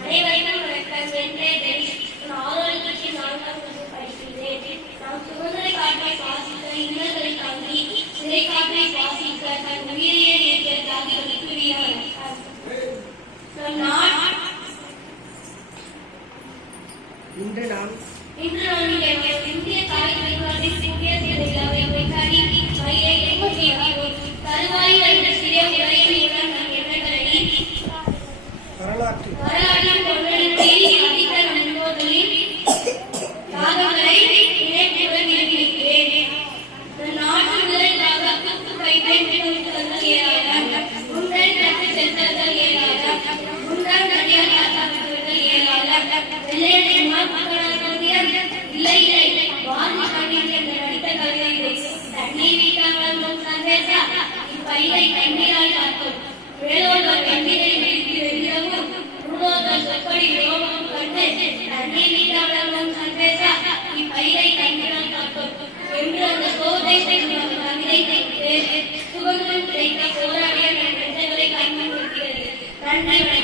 அனைவருக்கும் வணக்கம். என் பெயர் டெனிஸ். நான் 6வது கட்சி 4ஆம் வகுப்பு படிக்கிறேன். நாம் சுதந்திர காற்றை சுவாசிக்க, இன்னல்களை தாங்கி சிறை காற்றை சுவாசிக்க தன் உயிரையே ஏற்ற தியாகிகளுக்கு வீர வணக்கம். இன்று நாம் இந்திய தாய்மொழி குடியரசு விழாவை கொண்டாடி வயிறை எண்ணுகிறோம். கருவாயில் என்ற சிறிய உரையின் நம் எண்ணங்களை வரலாற்றில் கொண்டெடுத்து அதிக நம்போதலில் யாகங்களை நினைவுற விரும்புகிறேன். நாட்டு முதலாக குத்து வைப்பேன் விடுவித்தவர்கள் ஏராளம். உங்கள் கற்று சென்றவர்கள் ஏராளம். உங்கள் நடிகாக ஆக்கப்பட்டவர்கள் ஏராளம். வெள்ளையனை மக்களால் இல்லை இல்லை வாதி கண்ணீர் என்று நடித்த கவிதை தண்ணீர் வீட்டாமல் முன் சந்தேசா இப்பயிரை கண்ணீரால் காக்கும். வேலோர்கள் கண்ணீரை வீழ்த்தி வெளியவும் உணோதல் சொற்படி யோகம் கண்டு தண்ணீர் வீட்டாமல் முன் சந்தேசா இப்பயிரை கண்ணீரால் காக்கும் என்று அந்த சோதை கவிதை சுகமும் கிடைக்க போராடிய நெஞ்சங்களை கைமுன் இருக்கிறது. நன்றி.